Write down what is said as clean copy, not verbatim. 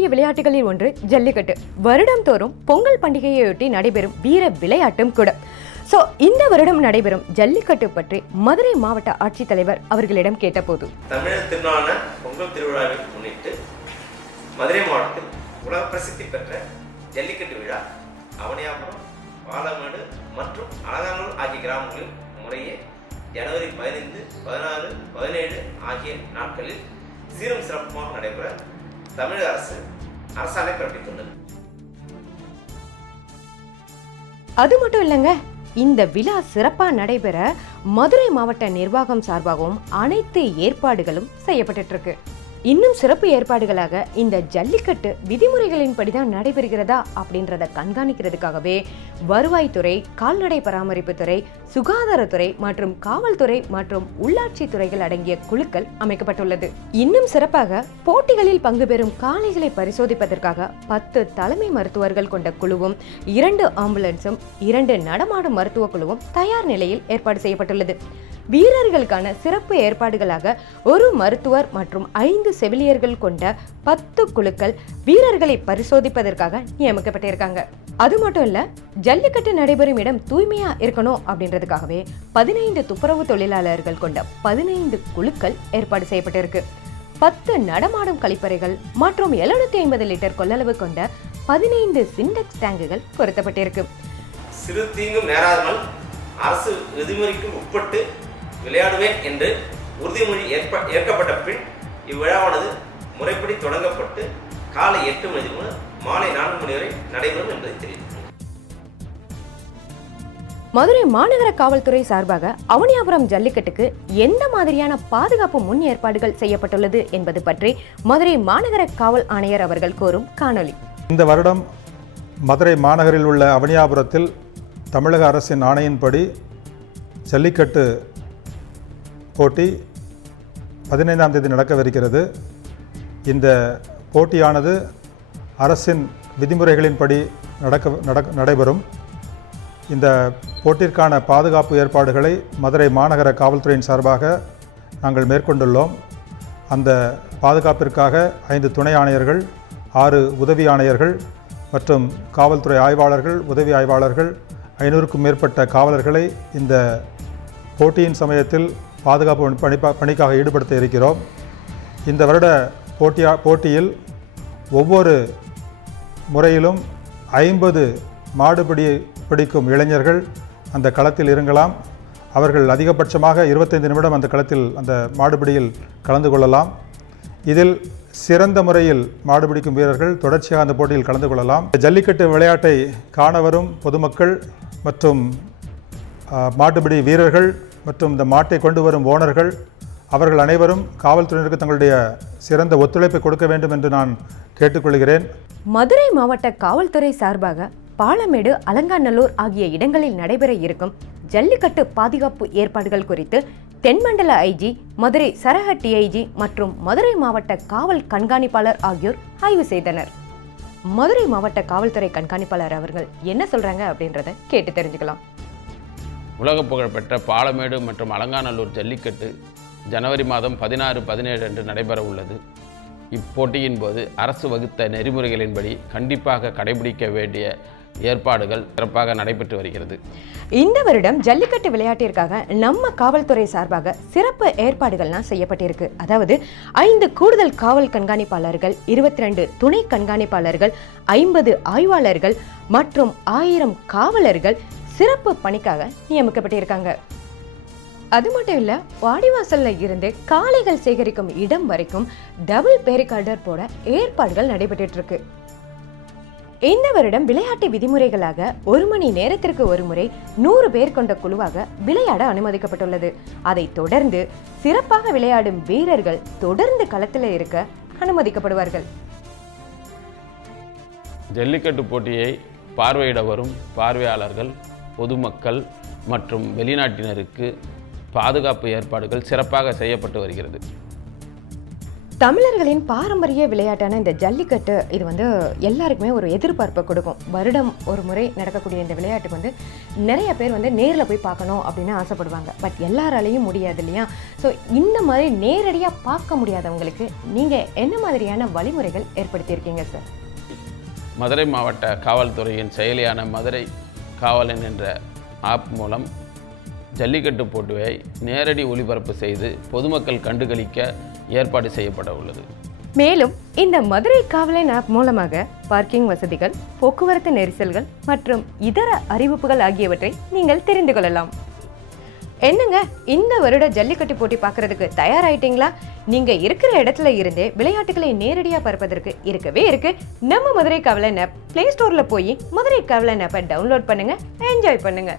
பாரம்பரிய விளையாட்டுகளில் ஒன்று ஜல்லிக்கட்டு. வருடம் தோறும் பொங்கல் பண்டிகையையொட்டி நடைபெறும் வீர விளையாட்டும் கூட. இந்த வருடம் நடைபெறும் ஜல்லிக்கட்டு பற்றி மதுரை மாவட்ட ஆட்சித்தலைவர் அவர்களிடம் கேட்டபோது, தமிழர் திருநாளான பொங்கல் திருவிழாவை முன்னிட்டு மதுரை மாவட்டத்தில் உலக பிரசித்தி பெற்ற ஜல்லிக்கட்டு விழா அவனியாபுரம், பாலமேடு மற்றும் அலங்காநல்லூர் ஆகிய கிராமங்களில் முறையே ஜனவரி 15, 16, 17 ஆகிய நாட்களில் சீரும் சிறப்புமாக நடைபெற தமிழக அரசு அரசாணை பிறப்பித்துள்ளது. அது மட்டும் இல்லைங்க, இந்த விழா சிறப்பா நடைபெற மதுரை மாவட்ட நிர்வாகம் சார்பாகவும் அனைத்து ஏற்பாடுகளும் செய்யப்பட்டு இருக்கு. இன்னும் சிறப்பு ஏற்பாடுகளாக இந்த ஜல்லிக்கட்டு விதிமுறைகளின் படிதான் நடைபெறுகிறதா அப்படின்றத கண்காணிக்கிறதுக்காகவே வருவாய்த்துறை, கால்நடை பராமரிப்புத்துறை, சுகாதாரத்துறை மற்றும் காவல்துறை மற்றும் உள்ளாட்சி துறைகள் அடங்கிய குழுக்கள் அமைக்கப்பட்டுள்ளது. இன்னும் சிறப்பாக போட்டிகளில் பங்கு பெறும் காளைகளை பரிசோதிப்பதற்காக 10 தலைமை மருத்துவர்கள் கொண்ட குழுவும், 2 ஆம்புலன்ஸும், 2 நடமாடும் மருத்துவ குழுவும் தயார் நிலையில் ஏற்பாடு செய்யப்பட்டுள்ளது. வீரர்களுக்கான சிறப்பு ஏற்பாடுகளாக 1 மருத்துவர் மற்றும் 5 செவிலியர்கள் கொண்ட 10 குழுக்கள் வீரர்களை பரிசோதிப்பதற்காக நியமிக்கப்பட்டிருக்காங்க. அது மட்டும் இல்ல, ஜல்லிக்கட்டு நடைபெறும் இடம் தூய்மையா இருக்கணும் அப்படின்றதுக்காகவே 15 துப்புரவு தொழிலாளர்கள் கொண்ட 15 குழுக்கள் ஏற்பாடு செய்யப்பட்டிருக்கு. 10 நடமாடும் கழிப்பறைகள் மற்றும் 750 லிட்டர் கொள்ளளவு கொண்ட 15 சிண்டெக்ஸ் டேங்குகள் பொருத்தப்பட்டிருக்கு. சிறு தீங்கும் நேராமல் அரசு விதிமுறைக்கு உட்பட்டு விளையாடுவேன் என்று உறுதிமொழி ஏற்கப்பட்ட பின் இவ்விழாவானது முறைப்படி தொடங்கப்பட்டு காலை 8 மணி முதல் மாலை 4 மணி வரை நடைபெறும் என்பதை தெரிவித்துள்ளது. மதுரை மாநகர காவல்துறை சார்பாக அவனியாபுரம் ஜல்லிக்கட்டுக்கு எந்த மாதிரியான பாதுகாப்பு முன் ஏற்பாடுகள் செய்யப்பட்டுள்ளது என்பது பற்றி மதுரை மாநகர காவல் ஆணையர் அவர்கள் கூறும் காணொலி. இந்த வருடம் மதுரை மாநகரில் உள்ள அவனியாபுரத்தில் தமிழக அரசின் ஆணையின்படி ஜல்லிக்கட்டு போட்டி 15ஆம் தேதி நடக்கவிருக்கிறது. இந்த போட்டியானது அரசின் விதிமுறைகளின்படி நடைபெறும். இந்த போட்டிற்கான பாதுகாப்பு ஏற்பாடுகளை மதுரை மாநகர காவல்துறையின் சார்பாக நாங்கள் மேற்கொண்டுள்ளோம். அந்த பாதுகாப்பிற்காக 5 துணை ஆணையர்கள், 6 உதவி ஆணையர்கள் மற்றும் காவல்துறை ஆய்வாளர்கள், உதவி ஆய்வாளர்கள், 500க்கும் மேற்பட்ட காவலர்களை இந்த போட்டியின் சமயத்தில் பாதுகாப்பு பணிக்காக ஈடுபடுத்த இருக்கிறோம். இந்த வருட போட்டியில் ஒவ்வொரு முறையிலும் 50 மாடு பிடிக்கும் இளைஞர்கள் அந்த களத்தில் இறங்கலாம். அவர்கள் அதிகபட்சமாக 25 நிமிடம் அந்த களத்தில் அந்த மாடுபிடியில் கலந்து கொள்ளலாம். இதில் சிறந்த முறையில் மாடுபிடிக்கும் வீரர்கள் தொடர்ச்சியாக அந்த போட்டியில் கலந்து கொள்ளலாம். ஜல்லிக்கட்டு விளையாட்டை காண வரும் பொதுமக்கள் மற்றும் மாட்டுப்பிடி வீரர்கள் மற்றும் இந்த மாட்டை கொண்டு வரும் ஓனர்கள் அவர்கள் அனைவரும் காவல்துறையினருக்கு தங்களுடைய சிறந்த ஒத்துழைப்பை கொடுக்க வேண்டும் என்று நான் கேட்டுக்கொள்கிறேன். மதுரை மாவட்ட காவல்துறை சார்பாக பாலமேடு, அலங்காநல்லூர் ஆகிய இடங்களில் நடைபெற இருக்கும் ஜல்லிக்கட்டு பாதுகாப்பு ஏற்பாடுகள் குறித்து தென்மண்டல ஐஜி, மதுரை சரக டிஐஜி மற்றும் மதுரை மாவட்ட காவல் கண்காணிப்பாளர் ஆகியோர் ஆய்வு செய்தனர். மதுரை மாவட்ட காவல்துறை கண்காணிப்பாளர் அவர்கள் என்ன சொல்றாங்க அப்படின்றத கேட்டு தெரிஞ்சுக்கலாம். உலக புகழ்பெற்ற பாலமேடு மற்றும் அலங்காநல்லூர் ஜல்லிக்கட்டு ஜனவரி மாதம் 16, 17 அன்று நடைபெற உள்ளது. இப்போட்டியின் போது அரசு வகுத்த நெறிமுறைகளின்படி கண்டிப்பாக கடைபிடிக்க வேண்டிய ஏற்பாடுகள் சிறப்பாக நடைபெற்று வருகிறது. இந்த வருடம் ஜல்லிக்கட்டு விளையாட்டிற்காக நம்ம காவல்துறை சார்பாக சிறப்பு ஏற்பாடுகள்லாம் செய்யப்பட்டிருக்கு. அதாவது 5 கூடுதல் காவல் கண்காணிப்பாளர்கள், 22 துணை கண்காணிப்பாளர்கள், 50 ஆய்வாளர்கள் மற்றும் 1000 காவலர்கள் சிறப்பு பணிக்காக நியமிக்கப்பட்டிருக்காங்க. அது மட்டும் இல்ல, வாடிவாசல்ல இருந்து காளைகள் சேகரிக்கும் இடம் வரைக்கும் டபுள் பேரிகார்டர் போட ஏற்பாடுகள் நடைபெற்று இருக்கு. இந்த வருடம் விளையாட்டு விதிமுறைகளாக 1 மணி நேரத்திற்கு ஒரு முறை 100 பேர் கொண்ட குழுவாக விளையாட அனுமதிக்கப்பட்டுள்ளது. அதை தொடர்ந்து சிறப்பாக விளையாடும் வீரர்கள் தொடர்ந்து களத்தில் இருக்க அனுமதிக்கப்படுவார்கள். ஜல்லிக்கட்டு போட்டியை பார்வையிட வரும் பார்வையாளர்கள், பொதுமக்கள் மற்றும் வெளிநாட்டினருக்கு பாதுகாப்பு ஏற்பாடுகள் சிறப்பாக செய்யப்பட்டு வருகிறது. தமிழர்களின் பாரம்பரிய விளையாட்டான இந்த ஜல்லிக்கட்டு இது வந்து எல்லாருக்குமே ஒரு எதிர்பார்ப்பை கொடுக்கும். வருடம் ஒரு முறை நடக்கக்கூடிய இந்த விளையாட்டுக்கு வந்து நிறைய பேர் வந்து நேரில் போய் பார்க்கணும் அப்படின்னு ஆசைப்படுவாங்க. பட் எல்லாராலையும் முடியாது இல்லையா? ஸோ இந்த மாதிரி நேரடியாக பார்க்க முடியாதவங்களுக்கு நீங்கள் என்ன மாதிரியான வழிமுறைகள் ஏற்படுத்தியிருக்கீங்க சார்? மதுரை மாவட்ட காவல்துறையின் செயலியான மதுரை காவலன் என்ற ஆப் மூலம் ஜல்லிக்கட்டு போட்டியை நேரடி ஒளிபரப்பு செய்து பொதுமக்கள் கண்டுகளிக்க ஏற்பாடு செய்யப்பட உள்ளது. மேலும் இந்த மதுரை காவலன் ஆப் மூலமாக பார்க்கிங் வசதிகள், போக்குவரத்து நெரிசல்கள் மற்றும் இதர அறிவிப்புகள் ஆகியவற்றை நீங்கள் தெரிந்து கொள்ளலாம். என்னங்க, இந்த வருட ஜல்லிக்கட்டு போட்டி பார்க்கறதுக்கு தயாராயிட்டீங்களா? நீங்க இருக்கிற இடத்துல இருந்தே விளையாட்டுகளை நேரடியாக பார்ப்பதற்கு இருக்கவே இருக்கு நம்ம மதுரை காவலன் ஆப். பிளே ஸ்டோர்ல போய் மதுரை காவலன் ஆப்பை டவுன்லோட் பண்ணுங்க, என்ஜாய் பண்ணுங்க.